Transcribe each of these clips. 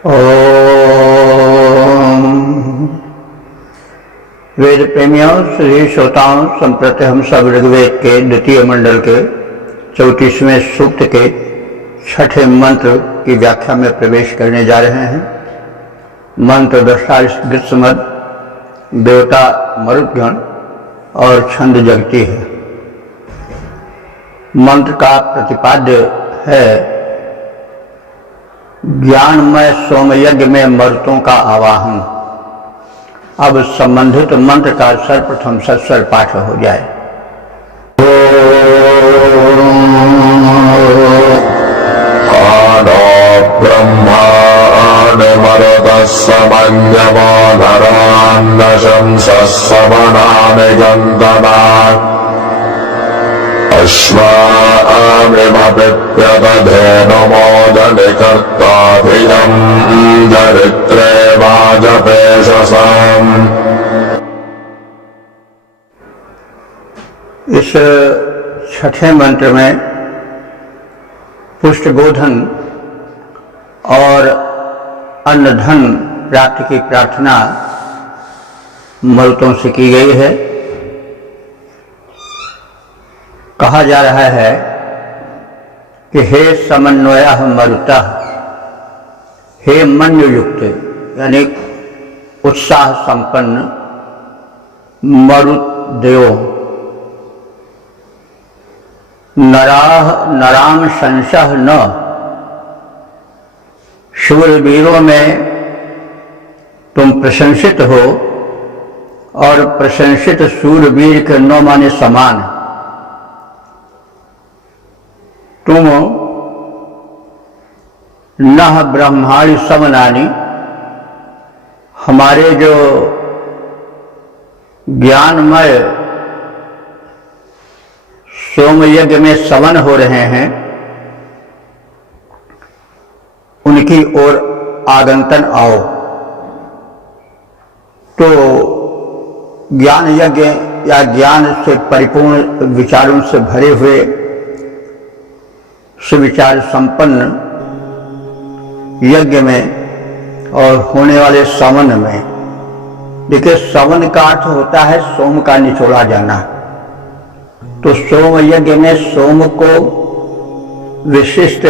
ओम वेद प्रेमियों, श्री श्रोताओं, संप्रति हम सब ऋग्वेद के द्वितीय मंडल के 34वें सूक्त के छठे मंत्र की व्याख्या में प्रवेश करने जा रहे हैं। मंत्र दृष्टा ग्रीष्मद, देवता मरुद्गण और छंद जगती है। मंत्र का प्रतिपाद्य है ज्ञानमय सोमयज्ञ में मरुतों का आवाहन। अब संबंधित मंत्र का सर्वप्रथम सस्वर पाठ हो जाए। अश्वामिमपित्यदधेनुमोदनिकर्ताभिजं दरिद्रे वाजपेशसाम्। इस छठे मंत्र में पुष्टगोधन और अन्न धन प्राप्ति की प्रार्थना मरुतों से की गई है। कहा जा रहा है कि हे समन्वय मरुतः, हे मन्यु युक्त यानी उत्साह संपन्न मरुत देव, नराम संशय न, शूरवीरों में तुम प्रशंसित हो और प्रशंसित शूरवीर के नौ माने समान। तुम नह ब्रह्माणि समनानि, हमारे जो ज्ञानमय सोमयज्ञ में सवन हो रहे हैं उनकी ओर आगंतन आओ। तो ज्ञान यज्ञ या ज्ञान से परिपूर्ण विचारों से भरे हुए सुविचार संपन्न यज्ञ में और होने वाले सवन में, देखिए सवन का अर्थ होता है सोम का निचोड़ा जाना। तो सोम यज्ञ में सोम को विशिष्ट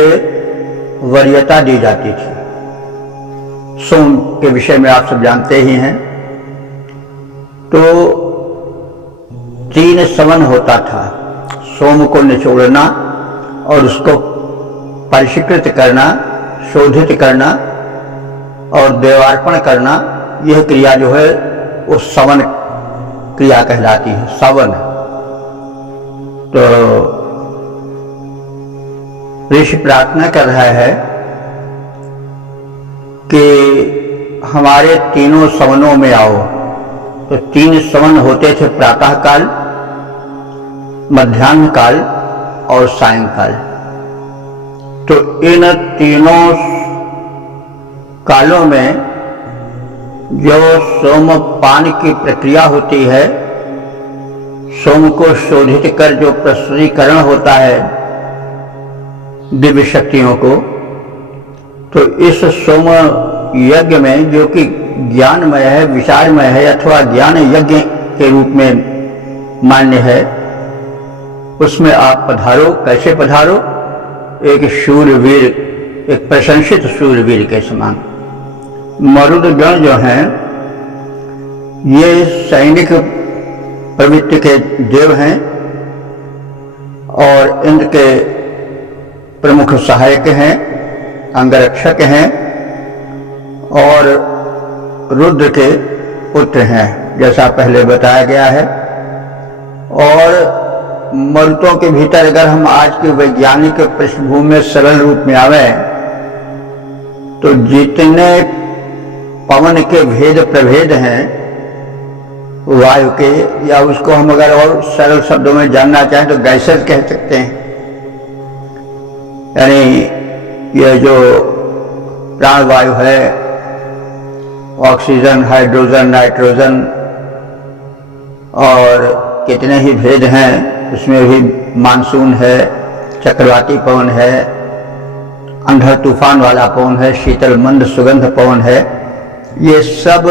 वरीयता दी जाती थी। सोम के विषय में आप सब जानते ही हैं। तो 3 सवन होता था, सोम को निचोड़ना और उसको परिष्कृत करना, शोधित करना और देवार्पण करना। यह क्रिया जो है वो सवन क्रिया कहलाती है, सवन। तो ऋषि प्रार्थना कर रहा है कि हमारे तीनों सवनों में आओ। तो 3 सवन होते थे, प्रातः काल, मध्याह्न काल और सायंकाल। तो इन तीनों कालों में जो सोमपान की प्रक्रिया होती है, सोम को शोधित कर जो प्रस्तुतिकरण होता है दिव्य शक्तियों को, तो इस सोम यज्ञ में जो कि ज्ञानमय है, विचारमय है अथवा ज्ञान यज्ञ के रूप में मान्य है, उसमें आप पधारो। कैसे पधारो? एक शूरवीर, एक प्रशंसित शूरवीर के समान। मरुदगण जो हैं ये सैनिक प्रवृत्ति के देव हैं और इंद्र के प्रमुख सहायक हैं, अंगरक्षक हैं और रुद्र के पुत्र हैं, जैसा पहले बताया गया है। और मरुतों के भीतर अगर हम आज के वैज्ञानिक पृष्ठभूमि में सरल रूप में आवे तो जितने पवन के भेद प्रभेद हैं वायु के, या उसको हम अगर और सरल शब्दों में जानना चाहें तो गैसेस कह सकते हैं। यानी यह जो प्राणवायु है, ऑक्सीजन, हाइड्रोजन, नाइट्रोजन और कितने ही भेद हैं, उसमें भी मानसून है, चक्रवाती पवन है अंधड़ तूफान वाला पवन है, शीतल मंद सुगंध पवन है, ये सब,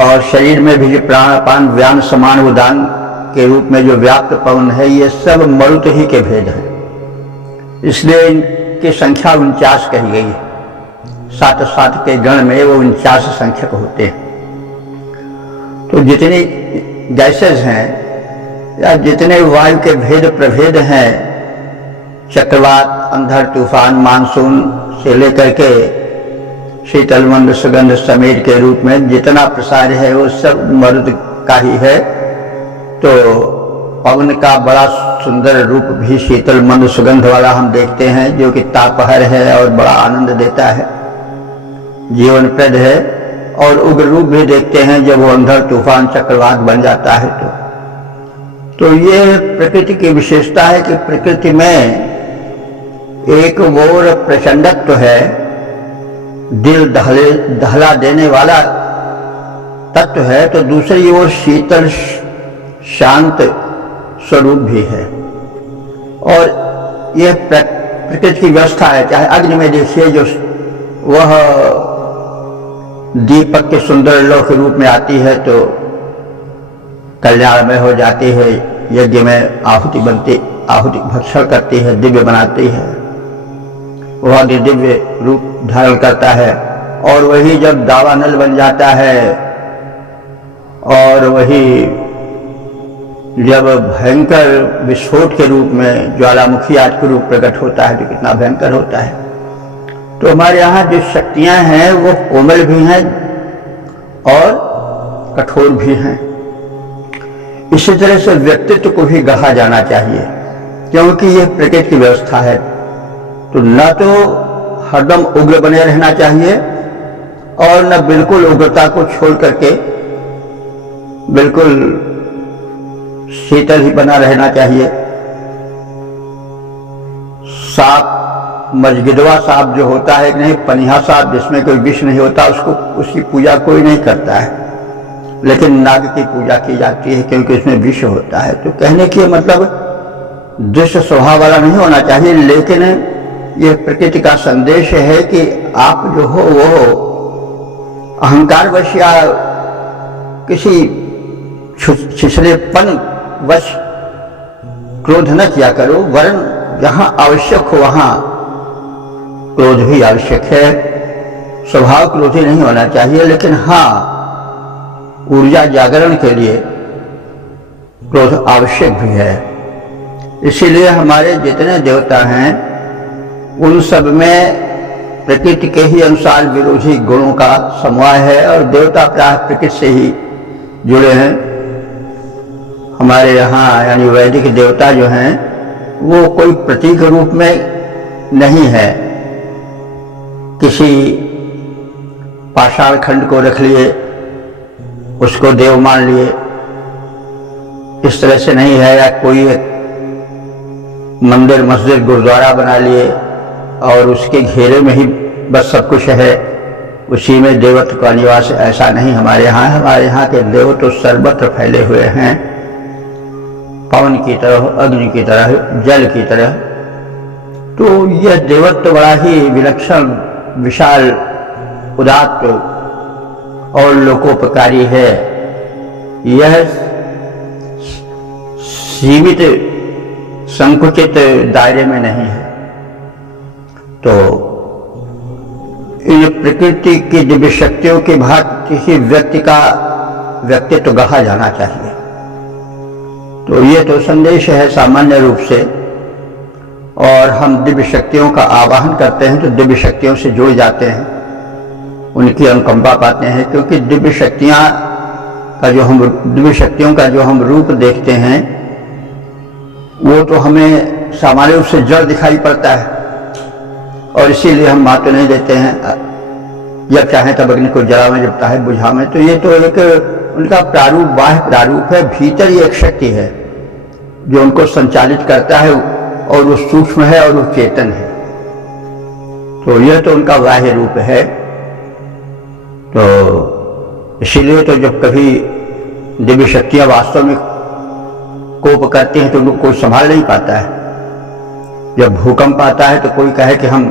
और शरीर में भी जो प्राणापान व्यान समान उदान के रूप में जो व्याप्त पवन है, ये सब मरुत ही के भेद हैं। इसलिए इनकी संख्या 49 कही गई है। 7 के गण में वो 49 संख्यक होते हैं। तो जितनी गैसेज हैं या जितने वायु के भेद प्रभेद हैं, चक्रवात, अंधड़ तूफान, मानसून से लेकर के शीतल मंद सुगंध समीर के रूप में जितना प्रसार है वो सब मरुद का ही है। तो पवन का बड़ा सुंदर रूप भी शीतल मंद सुगंध वाला हम देखते हैं, जो कि तापहर है और बड़ा आनंद देता है, जीवनप्रद है। और उग्र रूप भी देखते हैं जब वो अंधड़ तूफान चक्रवात बन जाता है। तो ये प्रकृति की विशेषता है कि प्रकृति में एक ओर प्रचंडत्व है, दिल दहला देने वाला तत्व है, तो दूसरी ओर शीतल शांत स्वरूप भी है। और यह प्रकृति की व्यवस्था है। चाहे अग्नि में देखिए, जो वह दीपक के सुंदर लौ के रूप में आती है तो कल्याण में हो जाती है, यज्ञ में आहुति बनती, आहुति भक्षण करती है, दिव्य बनाती है, वह दिव्य रूप धारण करता है। और वही जब दावानल बन जाता है और वही जब भयंकर विस्फोट के रूप में ज्वालामुखी आदि के रूप प्रकट होता है तो कितना भयंकर होता है। तो हमारे यहाँ जो शक्तियां हैं वो कोमल भी हैं और कठोर भी हैं। इसी तरह से व्यक्तित्व को भी गढ़ा जाना चाहिए, क्योंकि ये प्रकृति की व्यवस्था है। तो न तो हरदम उग्र बने रहना चाहिए और न बिल्कुल उग्रता को छोड़ करके बिल्कुल शीतल ही बना रहना चाहिए। सांप, मजगिदवा सांप जो होता है, नहीं पनिहा सांप जिसमें कोई विष नहीं होता, उसकी पूजा कोई नहीं करता है, लेकिन नाग की पूजा की जाती है क्योंकि उसमें विष होता है। तो कहने की मतलब दुष्ट स्वभाव वाला नहीं होना चाहिए, लेकिन यह प्रकृति का संदेश है कि आप जो हो वो अहंकारवश या किसी छिछलेपन वश क्रोध न किया करो, वरन जहां आवश्यक हो वहां क्रोध भी आवश्यक है। स्वभाव क्रोधी नहीं होना चाहिए, लेकिन हाँ ऊर्जा जागरण के लिए क्रोध आवश्यक भी है। इसीलिए हमारे जितने देवता हैं उन सब में प्रकृति के ही अनुसार विरोधी गुणों का समूह है, और देवता प्राय प्रकृति से ही जुड़े हैं। हमारे यहाँ यानी वैदिक देवता जो हैं वो कोई प्रतीक रूप में नहीं है, किसी पाषाण खंड को रख लिए, उसको देव मान लिए, इस तरह से नहीं है। या कोई मंदिर मस्जिद गुरुद्वारा बना लिए और उसके घेरे में ही बस सब कुछ है, उसी में देवत्व का निवास, ऐसा नहीं हमारे यहाँ के देव तो सर्वत्र फैले हुए हैं, पवन की तरह, अग्नि की तरह, जल की तरह। तो यह देवत्व बड़ा ही विलक्षण, विशाल, उदात्त और लोकोपकारी है। यह सीमित संकुचित दायरे में नहीं है। तो इन प्रकृति की दिव्य शक्तियों की भांति ही व्यक्ति का व्यक्तित्व गढ़ा जाना चाहिए। तो ये तो संदेश है सामान्य रूप से। और हम दिव्य शक्तियों का आवाहन करते हैं तो दिव्य शक्तियों से जुड़ जाते हैं, उनकी अनुकंपा पाते हैं, क्योंकि दिव्य शक्तियों का जो हम रूप देखते हैं वो तो हमें सामान्य रूप से जड़ दिखाई पड़ता है, और इसीलिए हम मात नहीं देते हैं। जब चाहें तब अग्नि को जलावें, जब चाहे बुझावें। तो ये तो एक उनका प्रारूप, बाह्य प्रारूप है। भीतर ये एक शक्ति है जो उनको संचालित करता है, और वो सूक्ष्म है और वो चेतन है। तो यह तो उनका बाह्य रूप है। तो इसीलिए तो जब कभी दिव्य शक्तियां वास्तव में कोप करती हैं तो उनको कोई संभाल नहीं पाता है। जब भूकंप आता है तो कोई कहे कि हम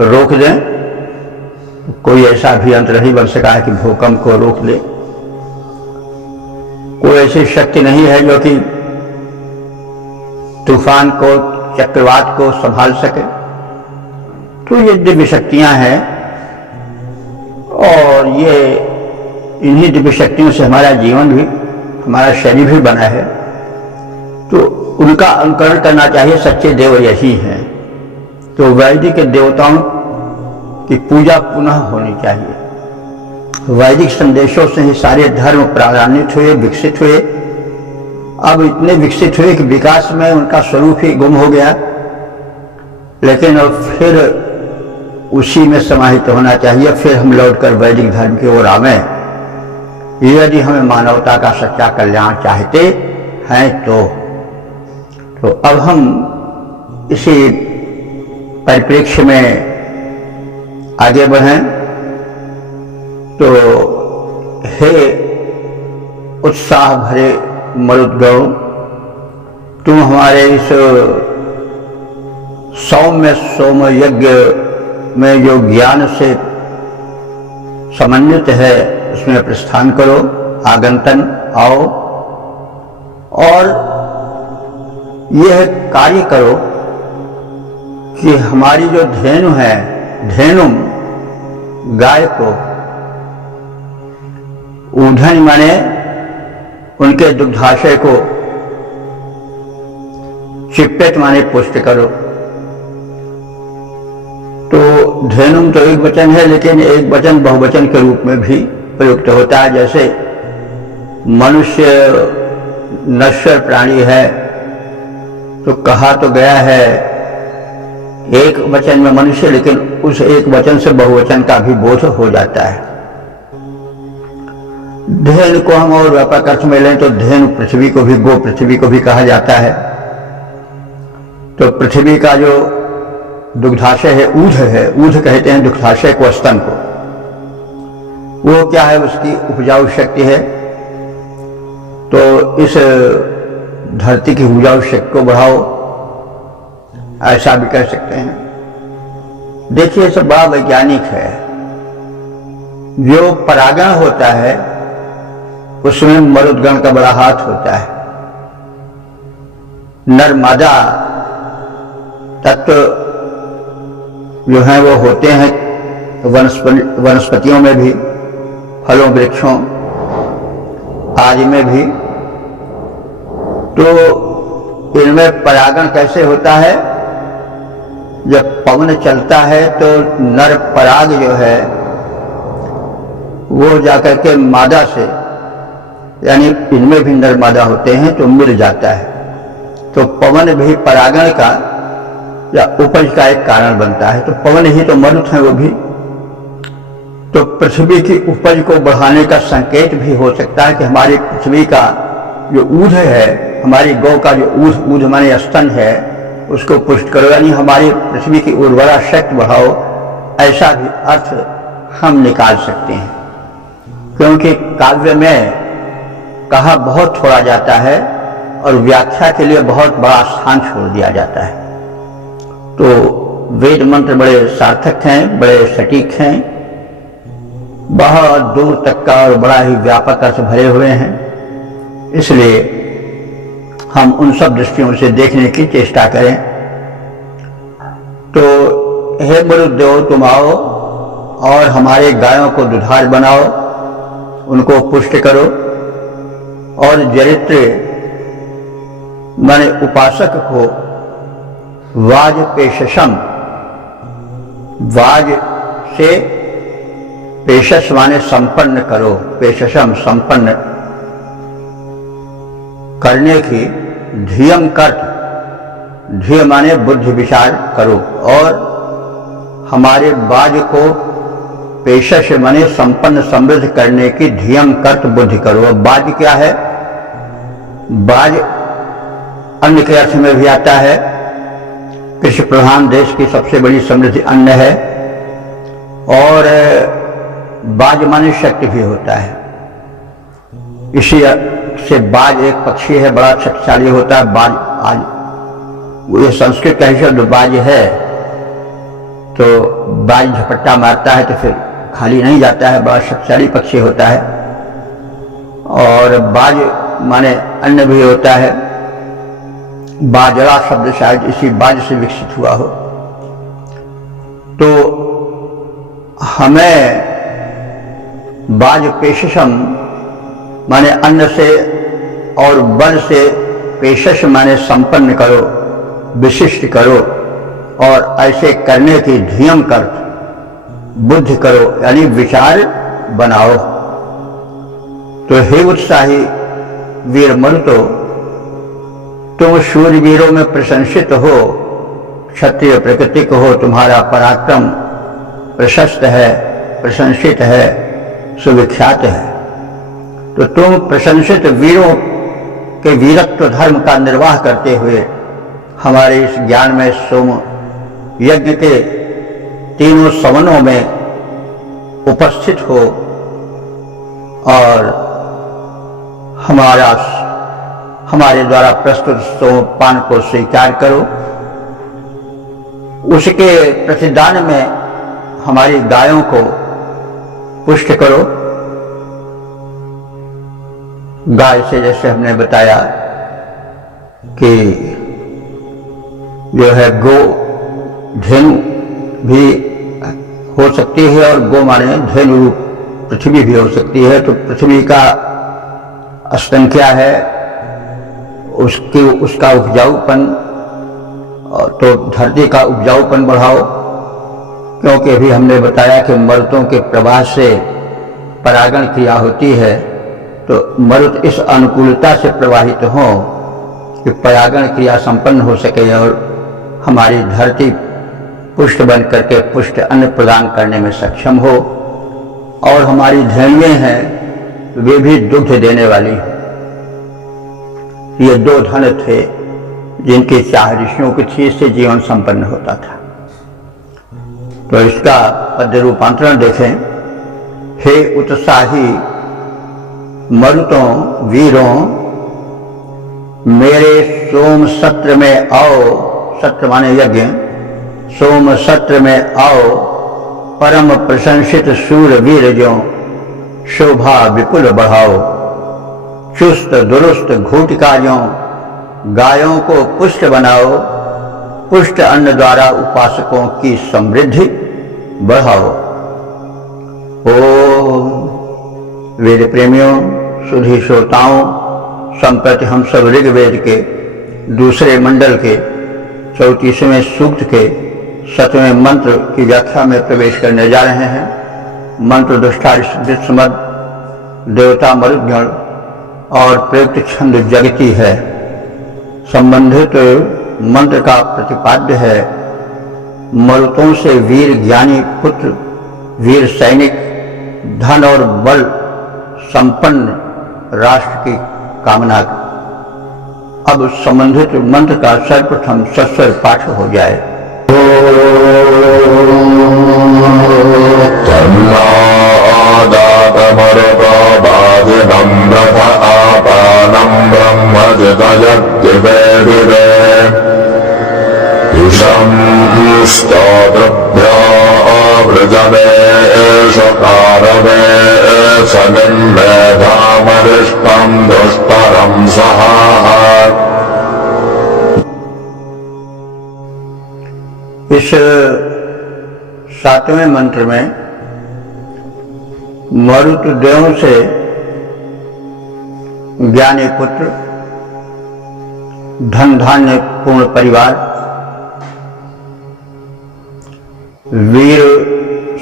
रोक दें, कोई ऐसा अभियंत्र नहीं बन सका है कि भूकंप को रोक ले। कोई ऐसी शक्ति नहीं है जो कि तूफान को, चक्रवात को संभाल सके। तो ये दिव्य शक्तियां हैं और ये इन्हीं दिव्य शक्तियों से हमारा जीवन भी, हमारा शरीर भी बना है। तो उनका अनुकरण करना चाहिए। सच्चे देव यही हैं। तो वैदिक देवताओं की पूजा पुनः होनी चाहिए। वैदिक संदेशों से ही सारे धर्म प्रारंभित हुए, विकसित हुए। अब इतने विकसित हुए कि विकास में उनका स्वरूप ही गुम हो गया, लेकिन अब फिर उसी में समाहित होना चाहिए। फिर हम लौटकर वैदिक धर्म की ओर आवें, यदि हमें मानवता का सच्चा कल्याण चाहते हैं तो अब हम इसी परिप्रेक्ष्य में आगे बढ़ें। तो हे उत्साह भरे मरुद्गण, तुम हमारे इस सौम्य सोम यज्ञ में जो ज्ञान से समन्वित है उसमें प्रस्थान करो, आगंतन आओ और यह कार्य करो कि हमारी जो धेनु है, धेनु गाय को, ऊधन माने उनके दुग्धाशय को, चिप्पेट माने पुष्ट करो। तो धेनुम तो एक वचन है, लेकिन एक वचन बहुवचन के रूप में भी प्रयुक्त होता है। जैसे मनुष्य नश्वर प्राणी है तो कहा तो गया है एक वचन में मनुष्य, लेकिन उस एक वचन से बहुवचन का भी बोध हो जाता है। धेनु को हम और व्यापक अर्थ में लें तो धेनु पृथ्वी को भी, गो पृथ्वी को भी कहा जाता है। तो पृथ्वी का जो दुग्धाशय है, ऊध है, ऊध कहते हैं दुग्धाशय को, स्तन को। वो क्या है? उसकी उपजाऊ शक्ति है। तो इस धरती की उपजाऊ शक्ति को बढ़ाओ, ऐसा भी कह सकते हैं। देखिए, सब बड़ा वैज्ञानिक है। जो परागण होता है उसमें मरुद्गण का बड़ा हाथ होता है। नर मादा तत्व जो है वो होते हैं वनस्पतियों में भी, फलों वृक्षों आदि में भी। तो इनमें परागण कैसे होता है? जब पवन चलता है तो नर पराग जो है वो जाकर के मादा से, यानी इनमें भी नर मादा होते हैं, तो मिल जाता है। तो पवन भी परागण का या उपज का एक कारण बनता है। तो पवन ही तो मरुत है वो भी। तो पृथ्वी की उपज को बढ़ाने का संकेत भी हो सकता है कि हमारी पृथ्वी का जो ऊध है, हमारी गौ का जो ऊध माने स्तन है, उसको पुष्ट करो, यानी हमारी पृथ्वी की उर्वरा शक्ति बढ़ाओ। ऐसा भी अर्थ हम निकाल सकते हैं, क्योंकि काव्य में कहा बहुत थोड़ा जाता है और व्याख्या के लिए बहुत बड़ा स्थान छोड़ दिया जाता है। तो वेद मंत्र बड़े सार्थक हैं, बड़े सटीक हैं, बहुत दूर तक का और बड़ा ही व्यापक अर्थ भरे हुए हैं। इसलिए हम उन सब दृष्टियों से देखने की चेष्टा करें। तो हे मरुदेव, तुम आओ और हमारे गायों को दुधार बनाओ, उनको पुष्ट करो और चरित्र माने उपासक को वाज पेशशम, वाज से पेशस माने संपन्न करो, पेशशम संपन्न करने की, धियम कर्त, धिय माने बुद्धि विचार करो, और हमारे बाज को पेशश माने संपन्न समृद्ध करने की धियम कर्त बुद्धि करो। अब बाज क्या है? बाज अन्न के अर्थ में भी आता है। कृषि प्रधान देश की सबसे बड़ी समृद्धि अन्न है, और बाज माने शक्ति भी होता है। इसी से बाज एक पक्षी है, बड़ा शक्तिशाली होता है। बाज आज वो ये संस्कृत का ही शब्द बाज है, तो बाज झपट्टा मारता है तो फिर खाली नहीं जाता है, बड़ा शक्तिशाली पक्षी होता है। और बाज माने अन्य भी होता है, बाजरा शब्द शायद इसी बाज से विकसित हुआ हो। तो हमें बाज पेशम माने अन्न से और बल से, पेशश माने संपन्न करो, विशिष्ट करो, और ऐसे करने की धियम कर, बुद्धि करो, यानी विचार बनाओ। तो हे उत्साही वीर मरुतो, तुम शूरवीरों में प्रशंसित हो, क्षत्रिय प्रकृति को हो, तुम्हारा पराक्रम प्रशस्त है, प्रशंसित है, सुविख्यात है। तो तुम प्रशंसित वीरों के वीरत्व धर्म का निर्वाह करते हुए हमारे इस ज्ञान में सोम यज्ञ के तीनों सवनों में उपस्थित हो और हमारे द्वारा प्रस्तुत सोमपान को स्वीकार करो। उसके प्रतिदान में हमारी गायों को पुष्ट करो। गाय से जैसे हमने बताया कि जो है गो धेनु भी हो सकती है, और गो माने धेनु रूप पृथ्वी भी हो सकती है। तो पृथ्वी का स्तन क्या है, उसका उपजाऊपन, तो धरती का उपजाऊपन बढ़ाओ, क्योंकि अभी हमने बताया कि मरुतों के प्रवाह से परागण क्रिया होती है। तो मरुत इस अनुकूलता से प्रवाहित हो कि परागण क्रिया संपन्न हो सके और हमारी धरती पुष्ट बन करके पुष्ट अन्न प्रदान करने में सक्षम हो। और हमारी धेनुएं हैं, वे भी दुग्ध देने वाली। ये दो धन थे जिनकी चाह ऋषियों की थी, इससे जीवन संपन्न होता था। तो इसका पद्य रूपांतरण देखें। हे उत्साही मरुतों वीरों, मेरे सोम सत्र में आओ। सत्र माने यज्ञ। सोम सत्र में आओ, परम प्रशंसित शूर वीर जो, शोभा विपुल बढ़ाओ। चुस्त दुरुस्त घूटकारियों, गायों को पुष्ट बनाओ। पुष्ट अन्न द्वारा उपासकों की समृद्धि बढ़ाओ। ओम वेद प्रेमियों, सुधी श्रोताओं, संप्रति हम सब ऋग्वेद के दूसरे मंडल के 34वें सूक्त के 7वें मंत्र की व्याख्या में प्रवेश करने जा रहे हैं। मंत्र दुष्टारिष्मद देवता मरुद्गण और प्रयुक्त छंद जगती है। संबंधित मंत्र का प्रतिपाद्य है मरुतों से वीर ज्ञानी पुत्र, वीर सैनिक, धन और बल संपन्न राष्ट्र की कामना। अब संबंधित मंत्र का सर्वप्रथम सस्वर पाठ हो जाए। दुष्परम सहा। इस 7वें मंत्र में मरुत देवों से ज्ञानी पुत्र, धन धान्य पूर्ण परिवार, वीर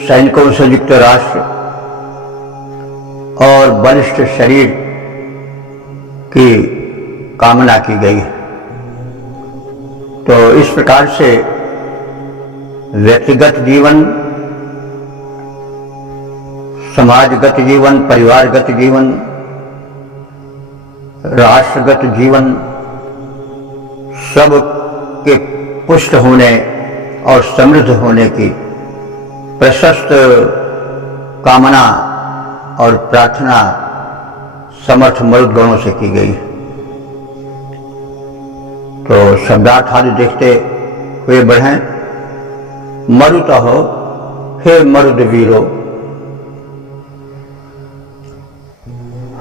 सैनिकों से युक्त राष्ट्र और बलिष्ठ शरीर की कामना की गई है। तो इस प्रकार से व्यक्तिगत जीवन, समाजगत जीवन, परिवारगत जीवन, राष्ट्रगत जीवन सब के पुष्ट होने और समृद्ध होने की प्रशस्त कामना और प्रार्थना समर्थ मरुदगणों से की गई। तो सम्राट आदि देखते हुए बढ़ें। मरुत हो हे मरुद वीरो,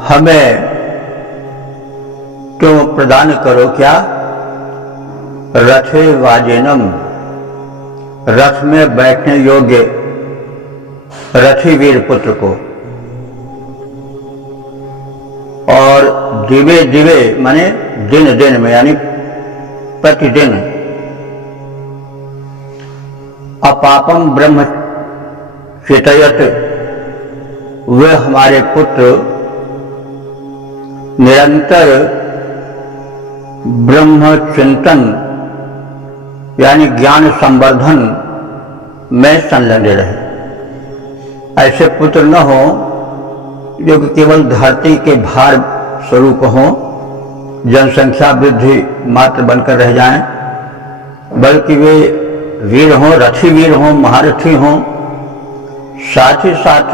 हमें तुम प्रदान करो क्या? रथे वाजेनम, रथ में बैठने योग्य रथी वीर पुत्र को, और दिवे दिवे माने दिन दिन में यानी प्रतिदिन, अपापम ब्रह्म चितयत, वे हमारे पुत्र निरंतर ब्रह्म चिंतन यानी ज्ञान संवर्धन में संलग्न रहे। ऐसे पुत्र न हो जो कि केवल धरती के भार स्वरूप हो, जनसंख्या वृद्धि मात्र बनकर रह जाएं, बल्कि वे वीर हों, रथी वीर हों, महारथी हों, साथ ही साथ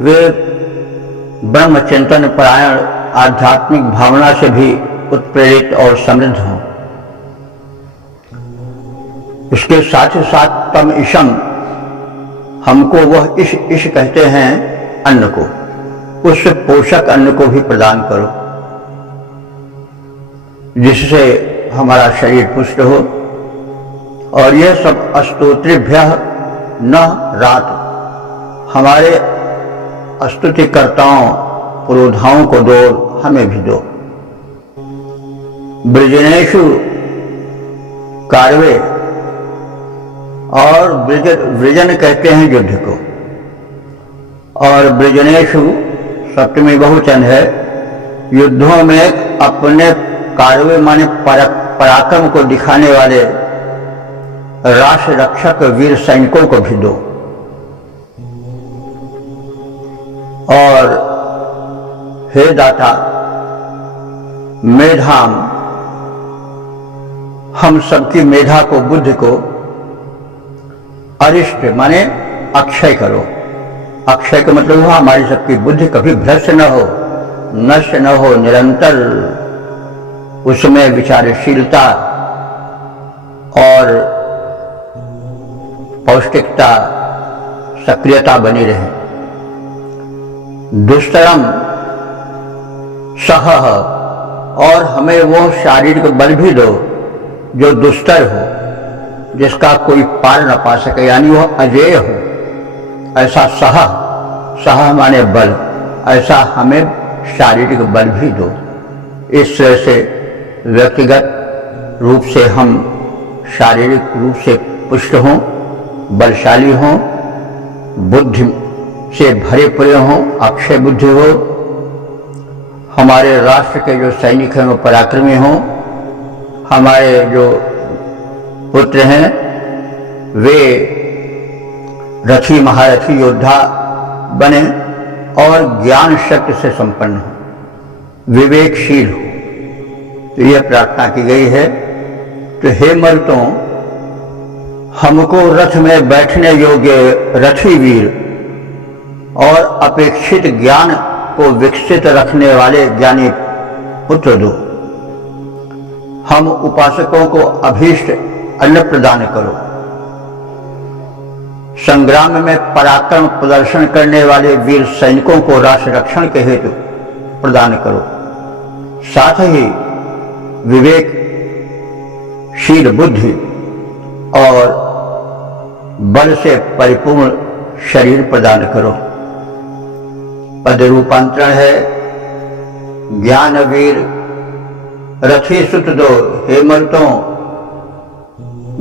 वे ब्रह्म चिंतन परायण आध्यात्मिक भावना से भी उत्प्रेरित और समृद्ध हों। इसके साथ ही साथ तम ईशम, हमको वह इश कहते हैं अन्न को, उस पोषक अन्न को भी प्रदान करो जिससे हमारा शरीर पुष्ट हो। और यह सब स्तोत्रेभ्य न रात, हमारे स्तुतिकर्ताओं पुरोधाओं को दो, हमें भी दो। ब्रजनेशु कारवे, और ब्रजन कहते हैं युद्ध को, और ब्रजनेशु सप्तमी बहुवचन है। युद्धों में अपने कारवे माने पराक्रम को दिखाने वाले राष्ट्र रक्षक वीर सैनिकों को भी दो। और हे दाता मेधाम, हम सबकी मेधा को, बुद्धि को अरिष्ट माने अक्षय करो। अक्षय का मतलब हुआ हमारी सबकी बुद्धि कभी भ्रष्ट न हो, नष्ट न हो, निरंतर उसमें विचारशीलता और पौष्टिकता, सक्रियता बनी रहे। दुष्टरम सह, और हमें वो शारीरिक बल भी दो जो दुष्टर हो, जिसका कोई पार न पा सके, यानी वह अजेय हो। ऐसा सह माने बल, ऐसा हमें शारीरिक बल भी दो। इस तरह से व्यक्तिगत रूप से हम शारीरिक रूप से पुष्ट हों, बलशाली हों, बुद्धि से भरे पड़े हों, अक्षय बुद्धि हो। हमारे राष्ट्र के जो सैनिक हैं वो पराक्रमी हों, हमारे जो पुत्र हैं वे रथी महारथी योद्धा बने और ज्ञान शक्ति से संपन्न हो, विवेकशील हो। तो यह प्रार्थना की गई है। तो हे मर्तों, हमको रथ में बैठने योग्य रथी वीर और अपेक्षित ज्ञान को विकसित रखने वाले ज्ञानी पुत्र दो। हम उपासकों को अभीष्ट अन्न प्रदान करो। संग्राम में पराक्रम प्रदर्शन करने वाले वीर सैनिकों को राष्ट्र रक्षण के हेतु प्रदान करो। साथ ही विवेकशील बुद्धि और बल से परिपूर्ण शरीर प्रदान करो। पद रूपांतरण है ज्ञान वीर रथी सुत दो। हे मर्तों,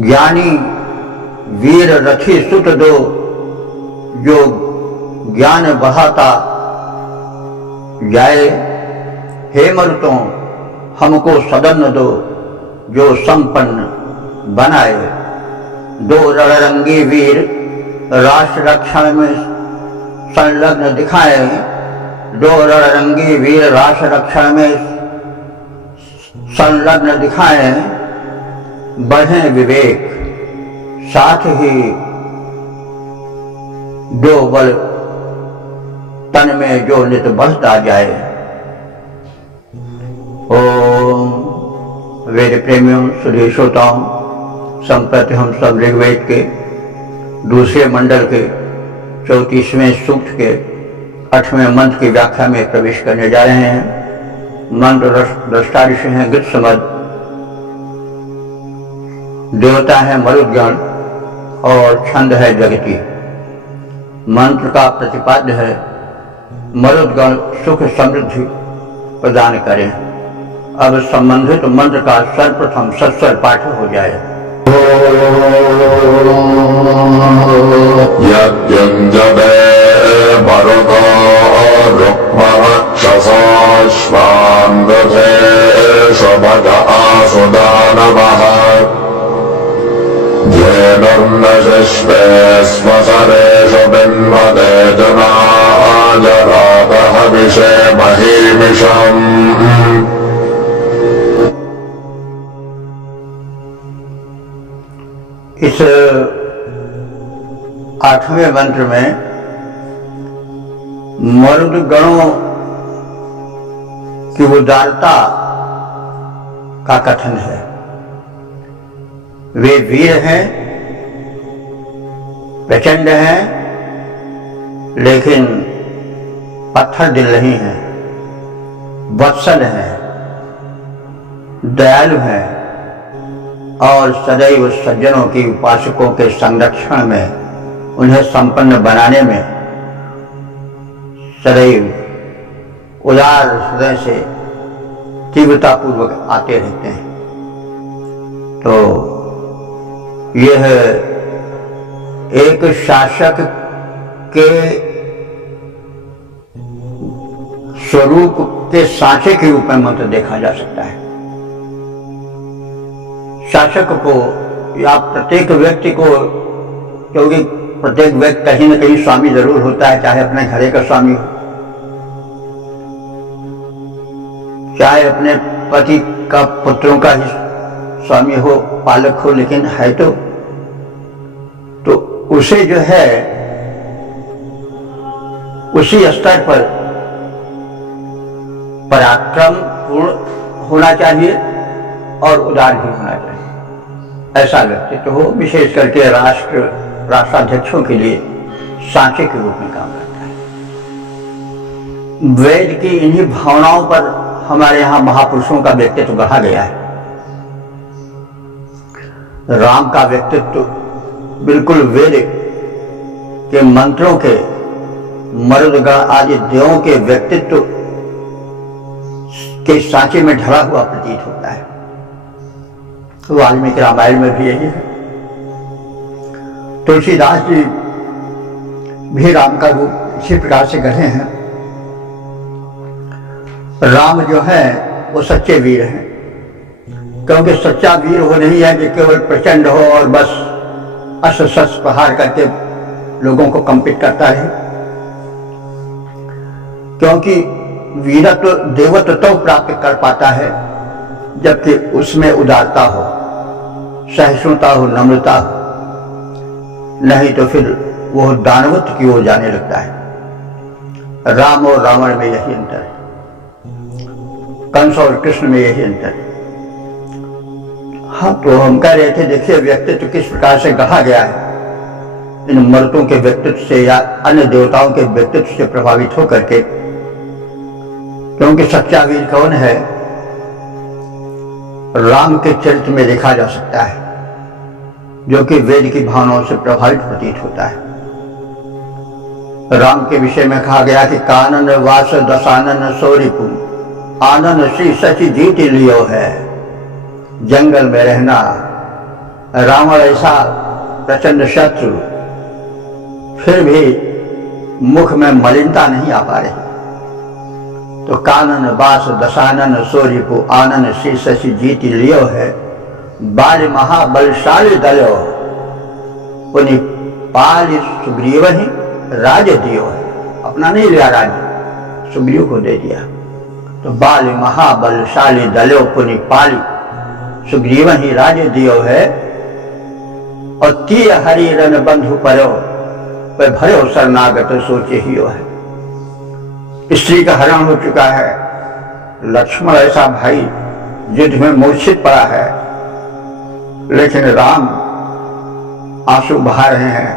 ज्ञानी वीर रथी सुत दो जो ज्ञान बढ़ाता जाए। हे मर्तों, हमको सदन दो जो संपन्न बनाए। दो रणरंगी वीर राष्ट्र रक्षा में संलग्न दिखाए। दो रणरंगी वीर राष्ट्र रक्षा में संलग्न दिखाए। बढ़े विवेक, साथ ही दो बल तन में जो नित बढ़ता जाए। ओम वेद प्रेमियों, सुधीर श्रोताओं, संप्रति हम सब ऋग्वेद के दूसरे मंडल के 34वें सूक्त के 8वें मंत्र की व्याख्या में प्रवेश करने जा रहे हैं। मंत्र दृष्टा ऋषि हैं गृत्समद, देवता है मरुद्गण और छंद है जगती। मंत्र का प्रतिपाद्य है मरुद्गण सुख समृद्धि प्रदान करें। अब संबंधित मंत्र का सर्वप्रथम सस्वर पाठ हो जाए। यज्ञञ्जते मरुतो रुक्मरक्षसाश्वान् दधेषु भग आसुदानवः येनर्नशिष्पे स्वसरेषु बिन्वते जनाजरातः विषे महीमिषम्। इस 8वें मंत्र में मरुद गणों की उदारता का कथन है। वे वीर हैं, प्रचंड हैं, लेकिन पत्थर दिल नहीं हैं, वत्सल हैं, दयालु हैं और सदैव सज्जनों की उपासकों के संरक्षण में, उन्हें संपन्न बनाने में सदैव उदार हृदय से तीव्रतापूर्वक आते रहते हैं। तो यह एक शासक के स्वरूप के सांचे के रूप में मंत्र देखा जा सकता है। शासक को या प्रत्येक व्यक्ति को, क्योंकि प्रत्येक व्यक्ति कहीं न कहीं स्वामी जरूर होता है, चाहे अपने घरे का स्वामी हो, चाहे अपने पति का पुत्रों का ही स्वामी हो, पालक हो, लेकिन है तो उसे जो है उसी स्तर पर पराक्रम पूर्ण होना चाहिए और उदार भी होना चाहिए। ऐसा व्यक्तित्व हो, विशेष करके राष्ट्राध्यक्षों के लिए सांचे के रूप में काम करता है। वेद की इन्हीं भावनाओं पर हमारे यहाँ महापुरुषों का व्यक्तित्व गढ़ा गया है। राम का व्यक्तित्व बिल्कुल वेद के मंत्रों के, मरुदगण आदि देवों के व्यक्तित्व के सांचे में ढला हुआ प्रतीत होता है। वाल्मीकि रामायण में भी यही है। तुलसीदास जी भी राम का रूप इसी प्रकार से गढ़े हैं। राम जो है वो सच्चे वीर हैं, क्योंकि सच्चा वीर वो नहीं है कि केवल प्रचंड हो और बस अस्त्र शस्त्र प्रहार करके लोगों को कंपित करता रहे, क्योंकि वीरत्व देवत्व तो प्राप्त कर पाता है जबकि उसमें उदारता हो, सहिष्णुता हो, नम्रता हो, नहीं तो फिर वो दानवत्व की ओर जाने लगता है। राम और रावण में यही अंतर है, कंस और कृष्ण में यही अंतर है। हाँ, तो हम कह रहे थे, देखिए व्यक्तित्व किस प्रकार से गढ़ा गया है इन मर्दों के व्यक्तित्व से या अन्य देवताओं के व्यक्तित्व से प्रभावित होकर के। क्योंकि सच्चा वीर कौन है, राम के चरित्र में देखा जा सकता है, जो कि वेद की भावनाओं से प्रभावित प्रतीत होता है। राम के विषय में कहा गया कि कानन वास दशानन सौरिपु आनंद श्री सची जीत लियो है। जंगल में रहना, रावण ऐसा प्रचंड शत्रु, फिर भी मुख में मलिनता नहीं आ पा रही। तो कानन बास दशानन सोरिपु आनंद श्री शशि जीत लियो है। बाल महाबलशाली दलो उन्हीं पाल सुग्रीव ही राज दियो है। अपना नहीं लिया राज्य, सुग्रीव को दे दिया। तो बाल महाबलशाली दलो पुनि पाली सुग्रीव ही राज दियो है। और तीय हरि रन बंधु परो पर भयो शरणागत सोचे ही है। स्त्री का हरण हो चुका है, लक्ष्मण ऐसा भाई युद्ध में मूर्छित पड़ा है, लेकिन राम आंसू बहा रहे हैं,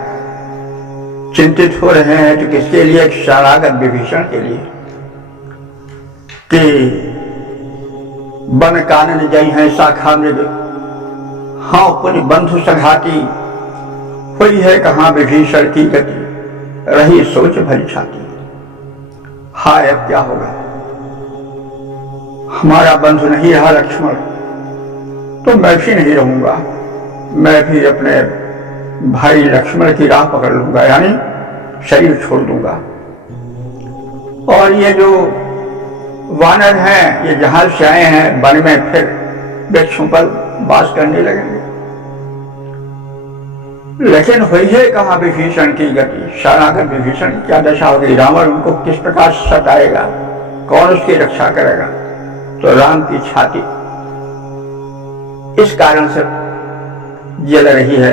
चिंतित हो रहे हैं। तो किसके लिए? एक शरणागत विभीषण के लिए कि बन कानन जई हैं शाखा मृग, हाँ पुनि बंधु संघाती, हुई है कहाँ विभीषण की गति, रही सोच भरी छाती। हाय अब क्या होगा, हमारा बंधु नहीं रहा लक्ष्मण, तो मैं भी नहीं रहूंगा, मैं भी अपने भाई लक्ष्मण की राह पकड़ लूंगा, यानी शरीर छोड़ दूंगा। और ये जो वानर हैं, ये जहां से आए हैं वन में, फिर वृक्षों पर वास करने लगेंगे। लेकिन हुई है कहाँ विभीषण की गति, शरणागत विभीषण की क्या दशा होगी, रावण उनको किस प्रकार सताएगा, कौन उसकी रक्षा करेगा। तो राम की छाती इस कारण से जल रही है,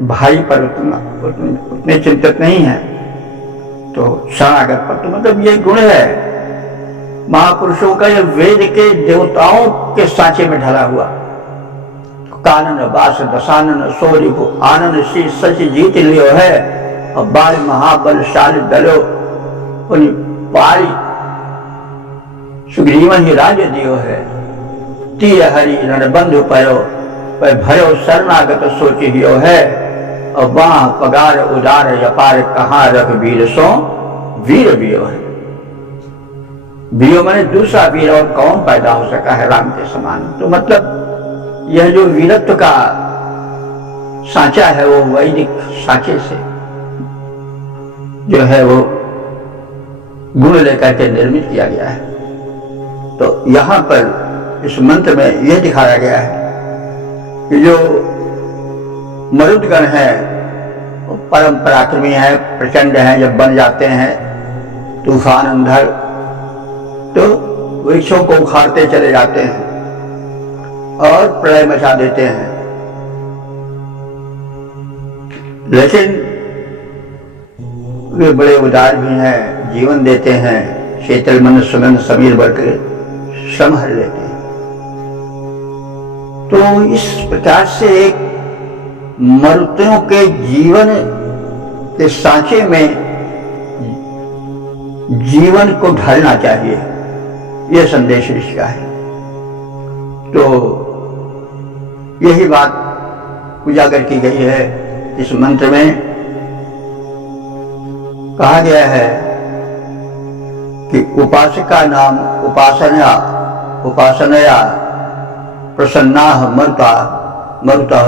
भाई पर उतने चिंतित नहीं है, तो शरणागत पर। तो मतलब ये गुण है महापुरुषों का, ये वेद के देवताओं के सांचे में ढला हुआ। कानन बास दसानन सोरी को आनंद सी सच जीत लियो है, और बाल महाबलशाली दलो उन पारी सुग्रीवन ही राज्य दियो है। तीय हरि रणबंधु पयो पर भयो शरणागत सोच हियो है, और बाह पगार उदार अपार कहाँ रख वीर सो वीर बियो है। बियो मैंने दूसरा वीर और कौन पैदा हो सका है राम के समान। तो मतलब यह जो वीरत्व का सांचा है वो वैदिक सांचे से जो है वो गुण लेकर के निर्मित किया गया है। तो यहां पर इस मंत्र में यह दिखाया गया है कि जो मरुदगण है परम पराक्रमी है, प्रचंड है, जब बन जाते हैं तूफान अंधर तो वृक्षों को उखाड़ते चले जाते हैं और प्रलय मचा देते हैं। लेकिन वे बड़े उदार भी हैं, जीवन देते हैं, शीतल मन सुगंध समीर बढ़ के संभर लेते हैं। तो इस प्रकार से एक मरुतों के जीवन के सांचे में जीवन को ढालना चाहिए, यह संदेश इसका है। तो यही बात उजागर की गई है इस मंत्र में। कहा गया है कि उपासका नाम उपासनया प्रसन्ना मरुता।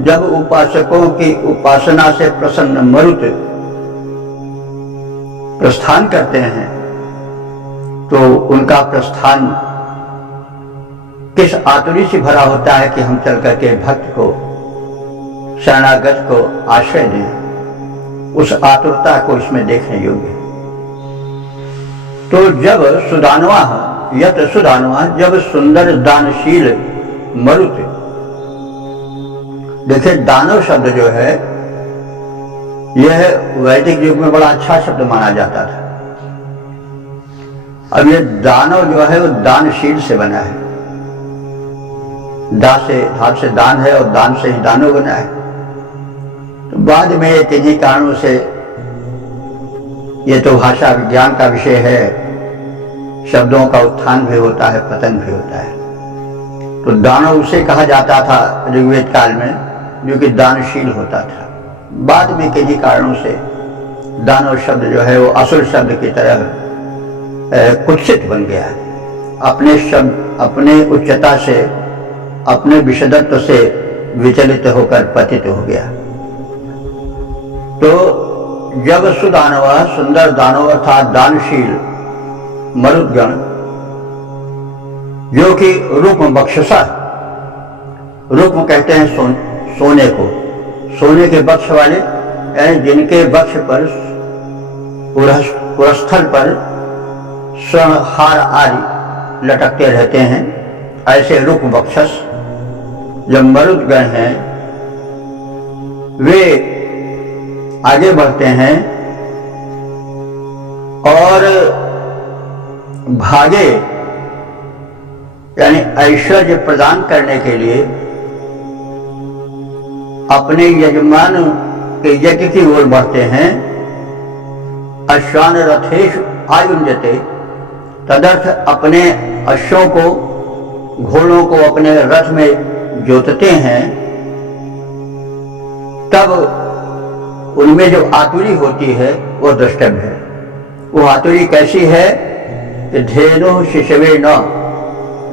जब उपासकों की उपासना से प्रसन्न मरुत प्रस्थान करते हैं तो उनका प्रस्थान किस आतुरी से भरा होता है कि हम चल करके भक्त को, शरणागत को आश्रय दें। उस आतुरता को इसमें देखने योग्य। तो जब सुदानवा यत सुदानवा, जब सुंदर दानशील मरुत, देखिए दानव शब्द जो है यह वैदिक युग में बड़ा अच्छा शब्द माना जाता था। अब ये दानव जो है वो दानशील से बना है, धात से दान है और दान से ही दानव बना है। तो बाद में किन्हीं कारणों से, ये तो भाषा विज्ञान का विषय है, शब्दों का उत्थान भी होता है, पतन भी होता है। तो दानव उसे कहा जाता था ऋग्वेद काल में जो कि दानशील होता था। बाद में किन्हीं कारणों से दानव शब्द जो है वो असुर शब्द की तरह कुत्सित बन गया। अपने शब्द, अपने उच्चता से, अपने विशदत्व से विचलित होकर पतित हो गया। तो जब सुदानव, सुंदर दानव अर्थात दानशील मरुदगण, जो कि रुक्म बक्षसा, रुक्म कहते हैं सोने को, सोने के बक्ष वाले, यानी जिनके बक्ष पर पुरस्थल पर स्वर्णहार आदि लटकते रहते हैं, ऐसे रुक्म बक्षस जब मरुदगण हैं वे आगे बढ़ते हैं और भागे यानी ऐश्वर्य प्रदान करने के लिए अपने यजमान के यज्ञ की ओर बढ़ते हैं। अश्वान रथेश आयुंजते, तदर्थ अपने अश्वों को, घोड़ों को अपने रथ में जोतते हैं। तब उनमें जो आतुरी होती है वो द्रष्टव्य है। वो आतुरी कैसी है कि धेनु शिशवे न,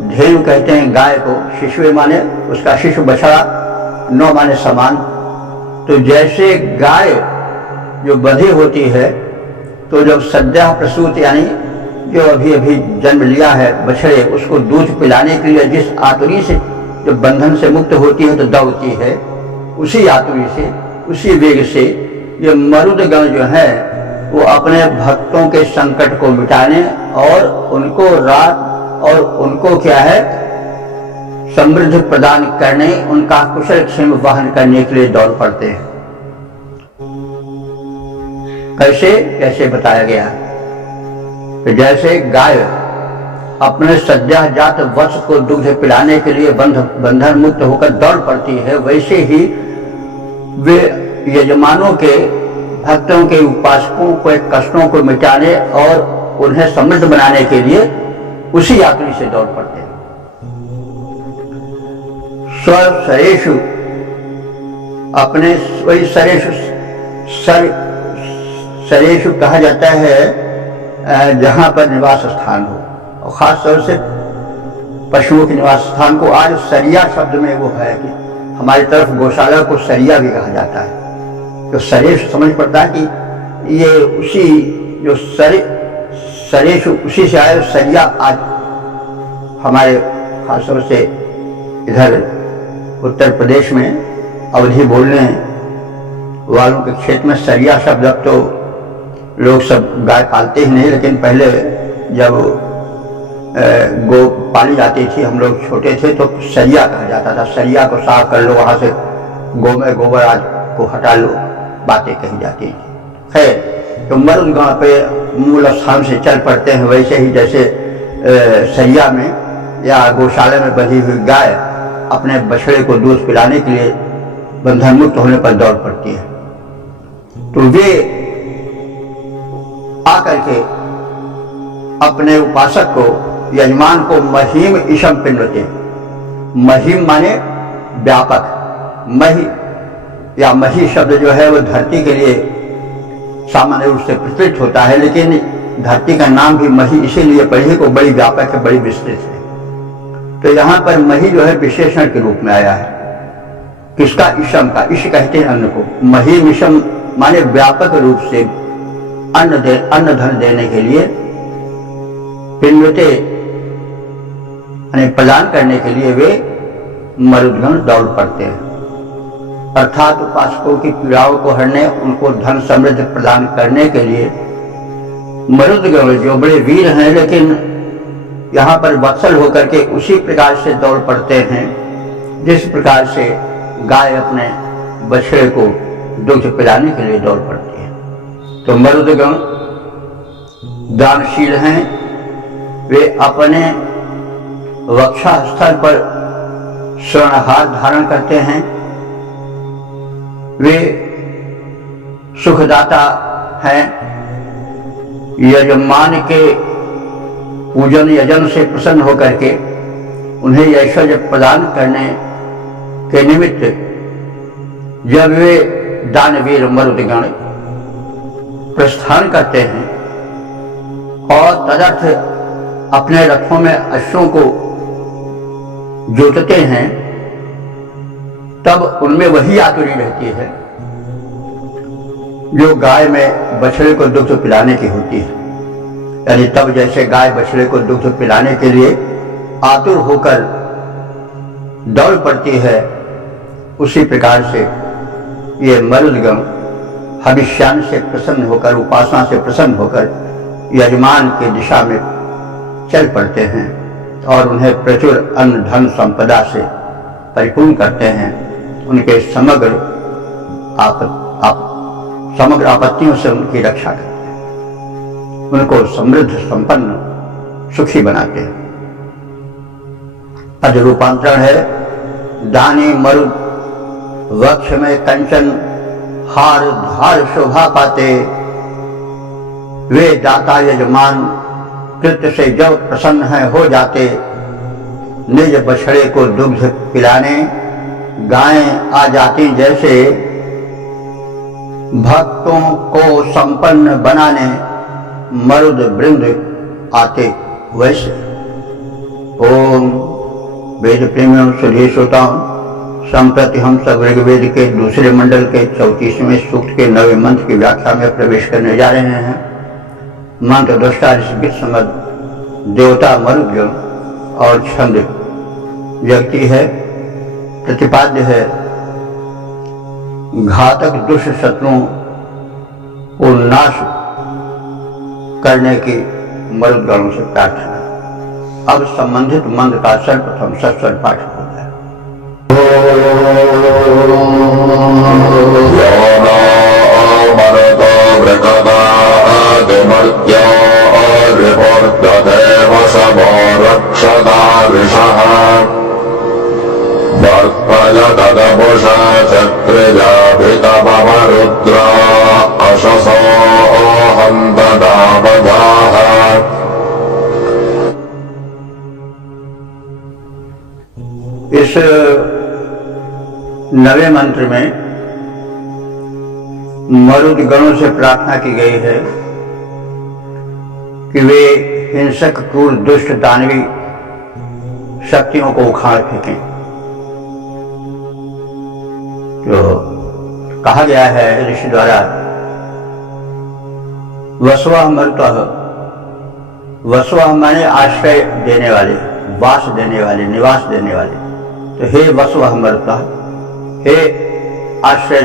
धेनु कहते हैं गाय को, शिशवे माने उसका शिशु बछड़ा, न माने समान। तो जैसे गाय जो बंधी होती है तो जब सद्या प्रसूत यानी जो अभी अभी जन्म लिया है बछड़े, उसको दूध पिलाने के लिए जिस आतुरी से जो बंधन से मुक्त होती है तो दौड़ती है, उसी आतुरी से, उसी वेग से ये मरुदगण जो है वो अपने भक्तों के संकट को मिटाने और उनको रात और उनको क्या है समृद्धि प्रदान करने, उनका कुशल क्षेम वहन करने के लिए दौड़ पड़ते हैं। कैसे कैसे बताया गया कि जैसे गाय अपने सद्याजात वत्स को दूध पिलाने के लिए बंधन मुक्त होकर दौड़ पड़ती है, वैसे ही वे यजमानों के, भक्तों के, उपासकों के कष्टों को मिटाने और उन्हें समृद्ध बनाने के लिए उसी यात्री से दौड़ पड़ते हैं। स्वसरेषु, अपने वही सरेषु, सरेषु कहा जाता है जहां पर निवास स्थान हो, और खास तौर से पशुओं के निवास स्थान को आज सरिया शब्द में वो है कि हमारी तरफ गौशाला को सरिया भी कहा जाता है। तो सरेष समझ पड़ता है कि ये उसी जो सरेष उसी से आए। सरिया आज हमारे खासतौर से इधर उत्तर प्रदेश में अवधी बोलने वालों के क्षेत्र में सरिया शब्द, अब तो लोग सब गाय पालते ही नहीं, लेकिन पहले जब गौ पाली जाती थी, हम लोग छोटे थे तो सरिया कहा जाता था। सरिया को साफ कर लो, वहां से गौ में गोबर आज को हटा लो, बातें कही जाती थी। खैर, तो मरुदगण पे मूल स्थान से चल पड़ते हैं। वैसे ही जैसे सरिया में या गौशाला में बंधी हुई गाय अपने बछड़े को दूध पिलाने के लिए बंधन मुक्त होने पर दौड़ पड़ती है, तो वे आकर के अपने उपासक को, यजमान को महीम ईशम पिंडते। महीम माने व्यापक, मही या मही शब्द जो है वो धरती के लिए सामान्य रूप से प्रचलित होता है, लेकिन धरती का नाम भी मही इसीलिए पड़ी को बड़ी व्यापक है, बड़ी विस्तृत है। तो यहाँ पर मही जो है विशेषण के रूप में आया है। किसका? ईशम का। ईश कहते हैं अन्न को। मही ईशम माने व्यापक रूप से अन्न धन देने के लिए, पिंडते प्रदान करने के लिए वे मरुदगण दौड़ पड़ते हैं। अर्थात उपासकों की पीड़ाओं को हरने, उनको धन समृद्धि प्रदान करने के लिए मरुदगण जो बड़े वीर हैं, लेकिन यहाँ पर वत्सल होकर के उसी प्रकार से दौड़ पड़ते हैं जिस प्रकार से गाय अपने बछड़े को दुग्ध पिलाने के लिए दौड़ पड़ती है। तो मरुदगण दानशील हैं। वे अपने वक्षा स्थल पर स्वर्णहार धारण करते हैं। वे सुखदाता हैं। यजमान के पूजन यजन से प्रसन्न होकर के उन्हें ऐश्वर्य प्रदान करने के निमित्त जब वे दानवीर मरुदगण प्रस्थान करते हैं और तदर्थ अपने रथों में अश्वों को जोतते हैं, तब उनमें वही आतुरी रहती है जो गाय में बछड़े को दुग्ध पिलाने की होती है। यानी तब जैसे गाय बछड़े को दुग्ध पिलाने के लिए आतुर होकर दौड़ पड़ती है, उसी प्रकार से ये मरुदगण हविष्यान से प्रसन्न होकर, उपासना से प्रसन्न होकर यजमान की दिशा में चल पड़ते हैं और उन्हें प्रचुर अन्न धन संपदा से परिपूर्ण करते हैं। उनके समग्र आपत्तियों से उनकी रक्षा करते हैं, उनको समृद्ध संपन्न सुखी बनाते हैं। अध रूपांतरण है। दानी मरुद वक्ष में कंचन हार धार शोभा पाते, वे दाता यजमान कृत्य से जब प्रसन्न है हो जाते। निज बछड़े को दुग्ध पिलाने गायें आ जाती जैसे, भक्तों को संपन्न बनाने मरुद वृंद आते वैसे। ओम वेद प्रेमियों सुधीर श्रोताओं, संप्रति हम सब ऋग्वेद के दूसरे मंडल के 34वें सूक्त के 9वें मंत्र की व्याख्या में प्रवेश करने जा रहे हैं। मंत्र दृष्टा ऋषिगीत समझ देवता मरुद्गण और छंद व्यक्ति है, प्रतिपाद्य है। घातक दुष्ट शत्रुओं को नाश करने की मरुद्गणों से प्रार्थना। अब संबंधित मंत्र का सर्वप्रथम सस्वर पाठ होता है। तदपुषा चक्रिजाभितमरुद्रा अशसो हन्तदावधाः। इस नवे मंत्र में मरुद गणों से प्रार्थना की गई है कि वे हिंसक क्रूर दुष्ट दानवी शक्तियों को उखाड़ फेंकें। जो कहा गया है ऋषि द्वारा, वसवः मरुतः, वसवः माने आश्रय देने वाले, वास देने वाले, निवास देने वाले। तो हे वसवः मरुतः, हे आश्रय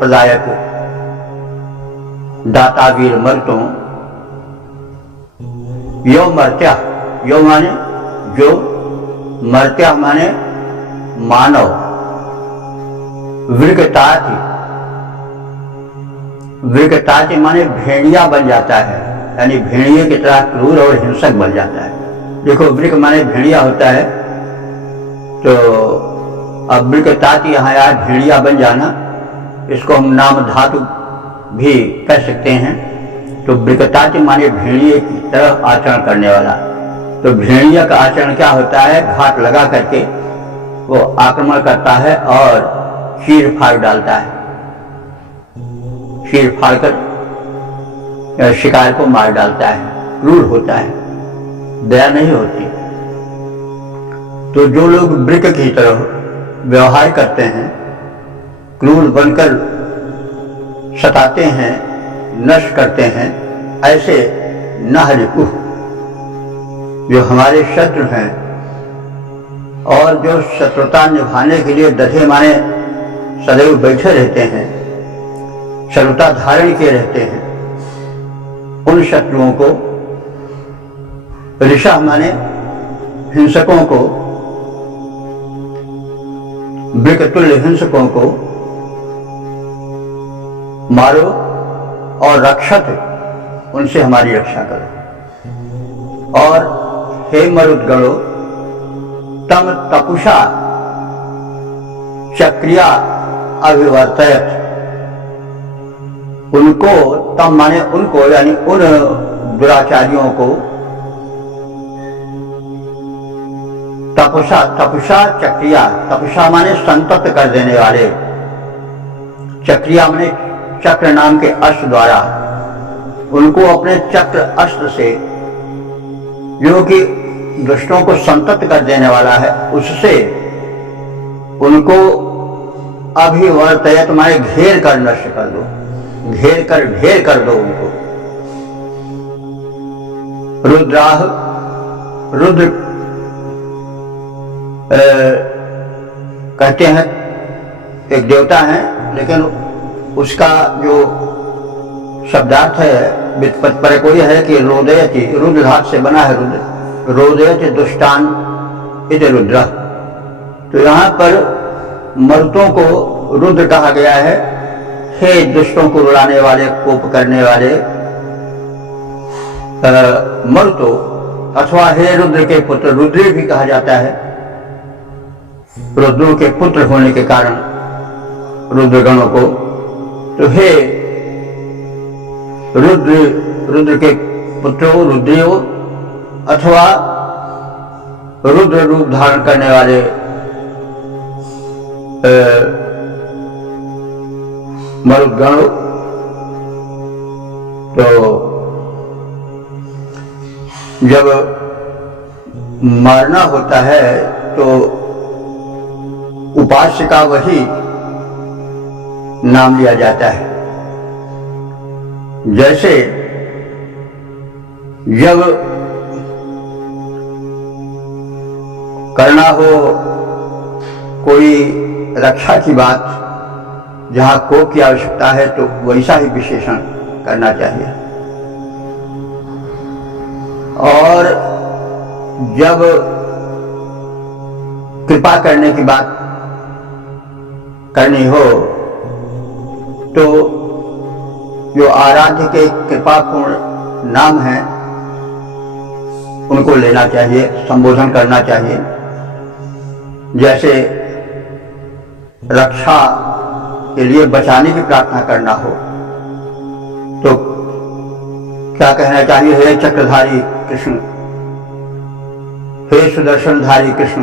प्रदायक दाता वीर मरुतों। यो मर्त्या, यो माने जो, मर्त्या माने मानव। वृगताति, वृगताति माने भेड़िया बन जाता है, यानी भेड़िए की तरह क्रूर और हिंसक बन जाता है। देखो वृग माने भेड़िया होता है, तो अब वृगताति यहाँ यार भेड़िया बन जाना, इसको हम नाम धातु भी कह सकते हैं। तो वृगताति माने भेड़िए की तरह आचरण करने वाला। तो भेड़िया का आचरण क्या होता है, घाट लगा करके वो आक्रमण करता है और चीर फाड़ डालता है, चीर फाड़ कर शिकार को मार डालता है, क्रूर होता है, दया नहीं होती। तो जो लोग वृक की तरह व्यवहार करते हैं, क्रूर बनकर सताते हैं, नष्ट करते हैं, ऐसे नहरिकुह, जो हमारे शत्रु हैं और जो शत्रुता निभाने के लिए दधे माने सदैव बैठे रहते हैं, शत्रुता धारण किए रहते हैं, उन शत्रुओं को, ऋषा माने हिंसकों को, वृकतुल्य हिंसकों को मारो और रक्षत, उनसे हमारी रक्षा करो। और हे मरुद्गणों, तम तपुषा चक्रिया अभिवर्तयत, उनको, तम माने उनको, यानी उन दुराचारियों को, तपुषा, तपुषा चक्रिया, तपुषा माने संतप्त कर देने वाले, चक्रिया माने चक्र नाम के अस्त्र द्वारा, उनको अपने चक्र अस्त्र से, जो कि दुष्टों को संतप्त कर देने वाला है, उससे उनको अभिवर्तयत माने घेर कर नष्ट कर दो, घेर कर ढेर कर दो उनको। रुद्राह, रुद्र कहते हैं एक देवता है, लेकिन उसका जो शब्दार्थ है व्युत्पत्ति पर कोई है कि रोदयति, रुद्र धातु से बना है रुद्र, रोदयति दुष्टान इति रुद्र। तो यहाँ पर मरुतों को रुद्र कहा गया है। हे दुष्टों को रुलाने वाले, कोप करने वाले मरुतो, अथवा हे रुद्र के पुत्र, रुद्र भी कहा जाता है। रुद्रों के पुत्र होने के कारण रुद्रगणों को, तो हे रुद्र के पुत्रों, रुद्रियों अथवा रुद्र रूप धारण करने वाले मरुदगणों, तो जब मारना होता है तो उपास्य का वही नाम लिया जाता है। जैसे जब करना हो कोई रक्षा की बात जहां को की आवश्यकता है, तो वैसा ही विशेषण करना चाहिए। और जब कृपा करने की बात करनी हो तो जो आराध्य के कृपापूर्ण नाम है उनको लेना चाहिए, संबोधन करना चाहिए। जैसे रक्षा के लिए बचाने की प्रार्थना करना हो तो क्या कहना चाहिए? हे चक्रधारी कृष्ण, हे सुदर्शनधारी कृष्ण,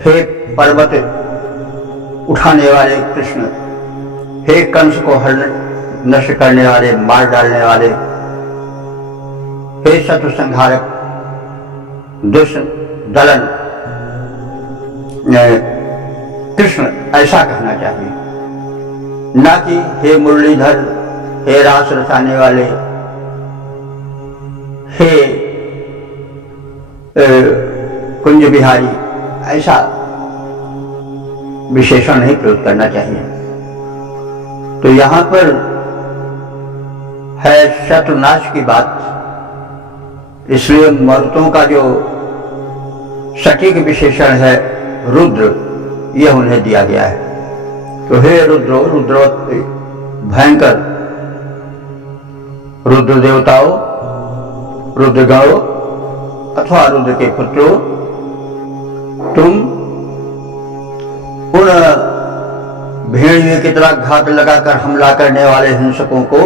हे पर्वत उठाने वाले कृष्ण, हे कंस को नष्ट करने वाले, मार डालने वाले, हे शत्रु संहारक, दुष्ट दलन कृष्ण, ऐसा कहना चाहिए। ना कि हे मुरलीधर, हे रास रचाने वाले, हे कुंज बिहारी, ऐसा विशेषण नहीं प्रयोग करना चाहिए। तो यहां पर है शत्रुनाश की बात, इसलिए मरुतों का जो सटीक विशेषण है रुद्र, यह उन्हें दिया गया है। तो हे रुद्रो, रुद्रवत भयंकर रुद्र देवताओं, रुद्रगणों अथवा रुद्र के पुत्रों, तुम उन भेड़िए की तरह घात लगाकर हमला करने वाले हिंसकों को,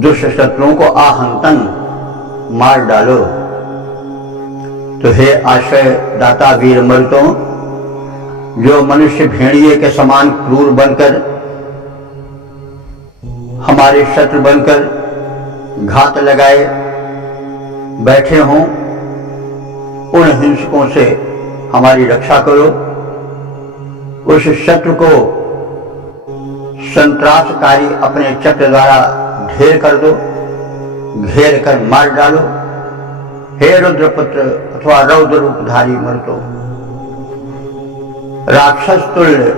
दुष्ट शत्रुओं को आहंतन मार डालो। तो हे आश्रय दाता वीर मरुतों, जो मनुष्य भेड़िए के समान क्रूर बनकर, हमारे शत्रु बनकर घात लगाए बैठे हों, उन हिंसकों से हमारी रक्षा करो। उस शत्रु को संत्रासकारी अपने चक्र द्वारा ढेर कर दो, घेर कर मार डालो। हे रुद्रपुत्र अथवा रौद्र रूपधारी मरुतो, राक्षस तुल्य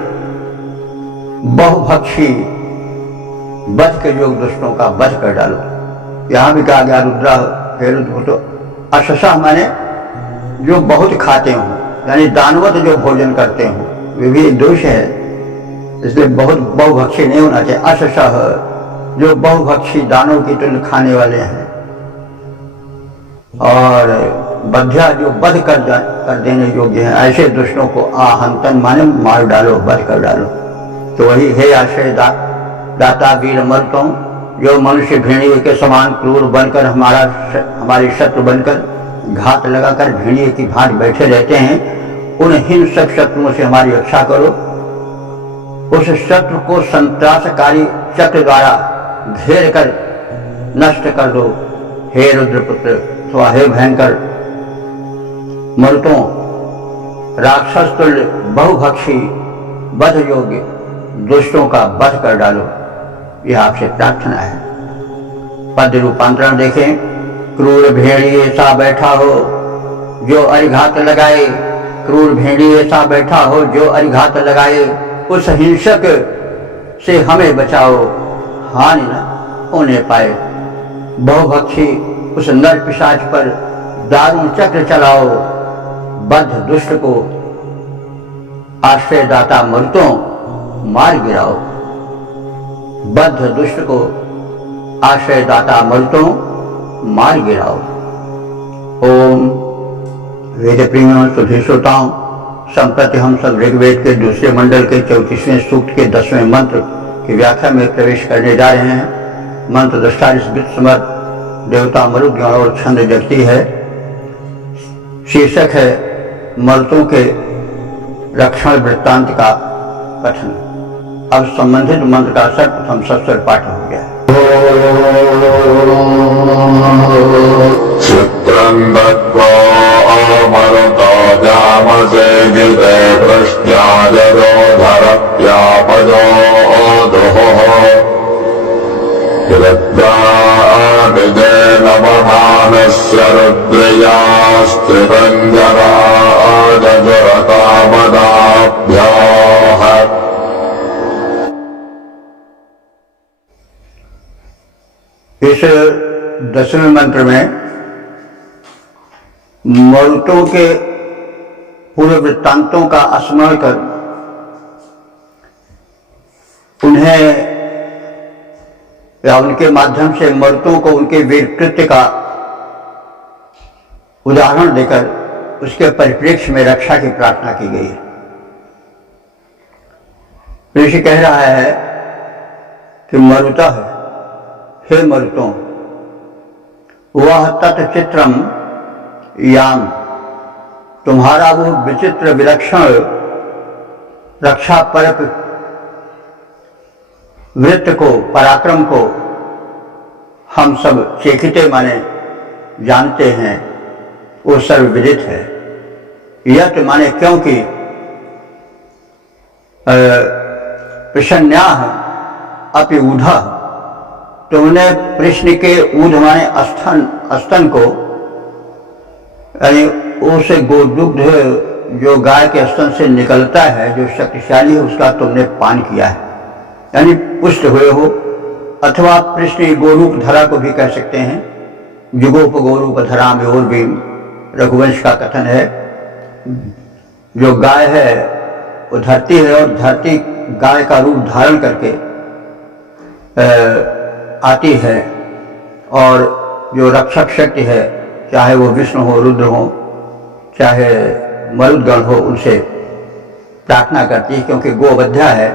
बहुभक्षी वध के योग दुष्टों का वध कर डालो। यहां भी कहा गया रुद्रा, हे रुद्र, अशशः माने जो बहुत खाते हों, यानी दानवत जो भोजन करते हों, वे भी एक दोष है, इसलिए बहुत बहुभक्षी नहीं होना चाहिए। अशशः जो बहुभक्षी दानों की तुल्य खाने वाले हैं, और बध्या जो वध कर देने योग्य हैं, ऐसे दुष्टों को आहंतन माने मार डालो, वध कर डालो। तो वही हे आश्रय दाता वीर मरुतों, जो मनुष्य भेड़िए के समान क्रूर बनकर हमारे शत्रु बनकर घात लगाकर भेड़िए की भांति बैठे रहते हैं, उन हिंसक शत्रुओं से हमारी रक्षा करो। उस शत्रु को संत्रासकारी चक्र द्वारा घेर कर नष्ट कर दो। हे रुद्रपुत्र अथवा हे भयंकर मरुतों, राक्षस तुल्य बहुभक्षी वध योग्य दुष्टों का वध कर डालो, यह आपसे प्रार्थना है। पद रूपांतरण देखें। क्रूर भेड़िए सा बैठा हो जो अरिघात लगाए, क्रूर भेड़िए सा बैठा हो जो अरिघात लगाए, उस हिंसक से हमें बचाओ, हानि न होने पाए। बहुभक्षी उस नर पिशाच पर दारुण चक्र चलाओ, बद्ध दुष्ट को आश्रय दाता मरुतों मार गिराओ। बद्ध दुष्ट को आश्रय दाता मरुतों मार गिराओ। ओम वेद प्रियों सुधी श्रोताओं, संप्रति हम सब ऋग्वेद के दूसरे मंडल के 34वें सूक्त के 10वें मंत्र की व्याख्या में प्रवेश करने जा रहे हैं। मंत्र दृष्टा समर्थ देवता मरुद्गण और छंद जगती है। शीर्षक है मरुतों के रक्षण वृत्तांत का कथन। अब संबंधित मंत्र का सर्वप्रथम सस्वर पाठ हो गया है। चित्रं दत्त्वा मरुतो जामसे जिते पृष्ट्याजरोधरप्यापदो दुहुः यद्राविदेन बभानस्य रुद्रयास्त्रितं जराजरतामदाभ्याः। इस 10वें मंत्र में मरुतों के पूर्व वृत्तांतों का स्मरण कर उन्हें या उनके माध्यम से मरुतों को उनके वीर कृत्य का उदाहरण देकर उसके परिप्रेक्ष्य में रक्षा की प्रार्थना की गई है। ऋषि कह रहा है कि मरुता है, हे मरुतों, वह तत्चित्रम याम, तुम्हारा वो विचित्र विलक्षण रक्षा परक वृत्त को, पराक्रम को हम सब चेखिते माने जानते हैं, वो सर्वविदित है। यत माने क्योंकि प्रसन्याह अपि ऊढ़ा, तुमने कृष्ण के ऊढ़ माने स्तन को, यानी उस गोदुग्ध जो गाय के स्तन से निकलता है, जो शक्तिशाली है, उसका तुमने पान किया है, यानी पुष्ट हुए हो। अथवा कृष्ण गोरूप धरा को भी कह सकते हैं। युगोप गोरूप धरा में और भी रघुवंश का कथन है। जो गाय है वो धरती है और धरती गाय का रूप धारण करके आती है, और जो रक्षक शक्ति है, चाहे वो विष्णु हो, रुद्र हो, चाहे मरुद्गण हो, उनसे प्रार्थना करती है, क्योंकि गोवध्या है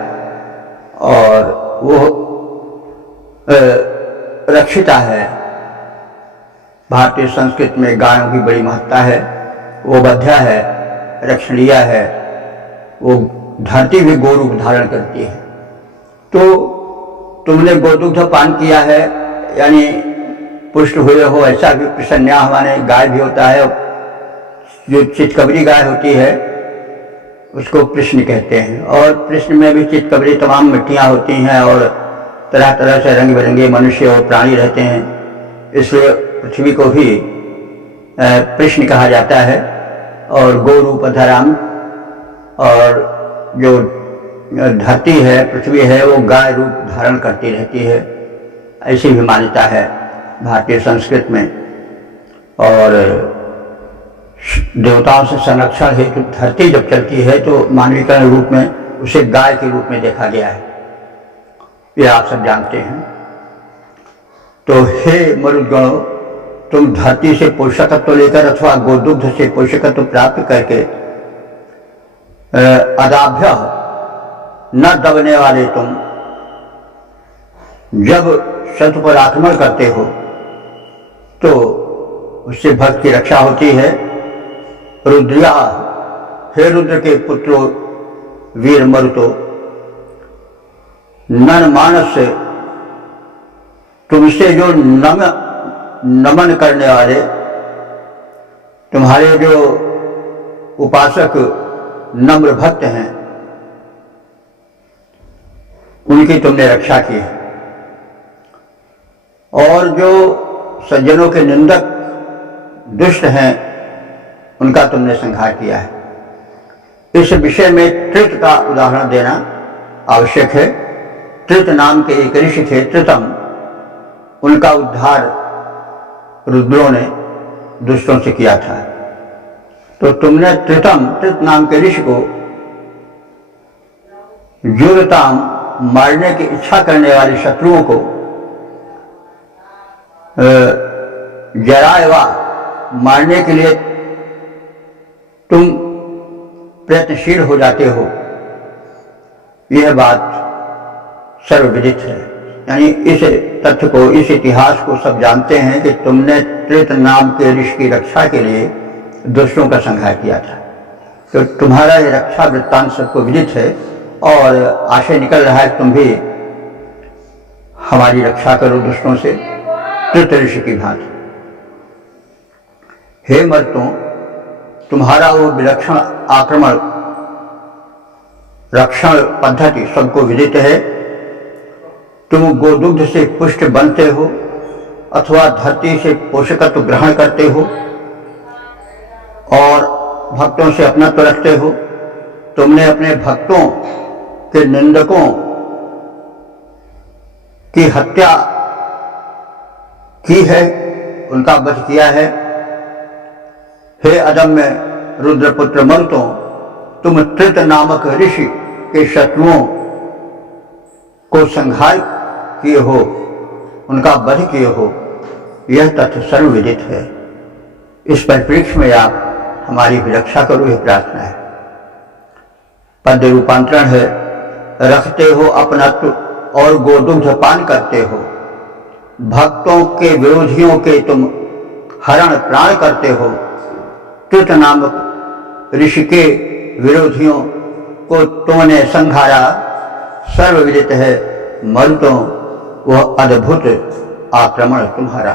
और वो रक्षिता है। भारतीय संस्कृति में गायों की बड़ी महत्ता है। वो वध्या है, रक्षणीय है, वो धरती भी गोरूप धारण करती है। तो तुमने गोदुग्ध पान किया है, यानी पुष्ट हुए हो, ऐसा भी प्रसन्या माने गाय भी होता है। जो चितकबरी गाय होती है उसको कृष्ण कहते हैं, और कृष्ण में भी चितकबरी तमाम मिट्टियाँ होती हैं और तरह तरह से रंग बिरंगे मनुष्य और प्राणी रहते हैं, इसलिए पृथ्वी को भी कृष्ण कहा जाता है। और गोरूप धराम, और जो धरती है, पृथ्वी है, वो गाय रूप धारण करती रहती है, ऐसी भी मान्यता है भारतीय संस्कृति में। और देवताओं से संरक्षण हेतु धरती जब चलती है तो मानवीकरण रूप में उसे गाय के रूप में देखा गया है, ये आप सब जानते हैं। तो हे मरुद्गणों, तुम धरती से पोषकत्व लेकर अथवा गोदुग्ध से पोषकत्व प्राप्त करके अदाभ्य न दबने वाले तुम, जब शत्रु पर आक्रमण करते हो तो उससे भक्त की रक्षा होती है। रुद्रिया, हे रुद्र के पुत्रों वीर मरुतो, नन मानस से तुमसे जो नमन करने वाले, तुम्हारे जो उपासक नम्र भक्त हैं, उनकी तुमने रक्षा की है। और जो सज्जनों के निंदक दुष्ट हैं, उनका तुमने संहार किया है। इस विषय में त्रित का उदाहरण देना आवश्यक है। त्रित नाम के एक ऋषि थे, त्रितम, उनका उद्धार रुद्रों ने दुष्टों से किया था। तो तुमने त्रित नाम के ऋषि को जुरताम, मारने की इच्छा करने वाले शत्रुओं को, जराएवा, मारने के लिए तुम प्रयत्नशील हो जाते हो, यह बात सर्वविदित है। यानी इस तथ्य को, इस इतिहास को सब जानते हैं कि तुमने त्रित नाम के ऋषि की रक्षा के लिए दुष्टों का संहार किया था। तो तुम्हारा ये रक्षा वृत्तांत सबको विदित है और आशय निकल रहा है तुम भी हमारी रक्षा करो दुष्टों से त्रित ऋषि की भांति। हे मर्तों, तुम्हारा वो विलक्षण आक्रमण रक्षण पद्धति सबको विदित है। तुम गोदुग्ध से पुष्ट बनते हो अथवा धरती से पोषकत्व ग्रहण करते हो और भक्तों से अपनत्व रखते हो। तुमने अपने भक्तों के निंदकों की हत्या की है, उनका वध किया है। हे अदम्य रुद्रपुत्र मरुतों, तुम त्रित नामक ऋषि के शत्रुओं को संहार किए हो, उनका वध किए हो। यह तथ्य सर्वविदित है। इस परिप्रेक्ष्य में आप हमारी भी रक्षा करो, यह प्रार्थना है। पद्य रूपांतरण है, रखते हो अपनत्व और गोदुग्ध पान करते हो, भक्तों के विरोधियों के तुम हरण प्राण करते हो। त्रित नामक ऋषि के विरोधियों को तुमने संहारा, सर्वविदित है। मरुतों, वह अद्भुत आक्रमण तुम्हारा।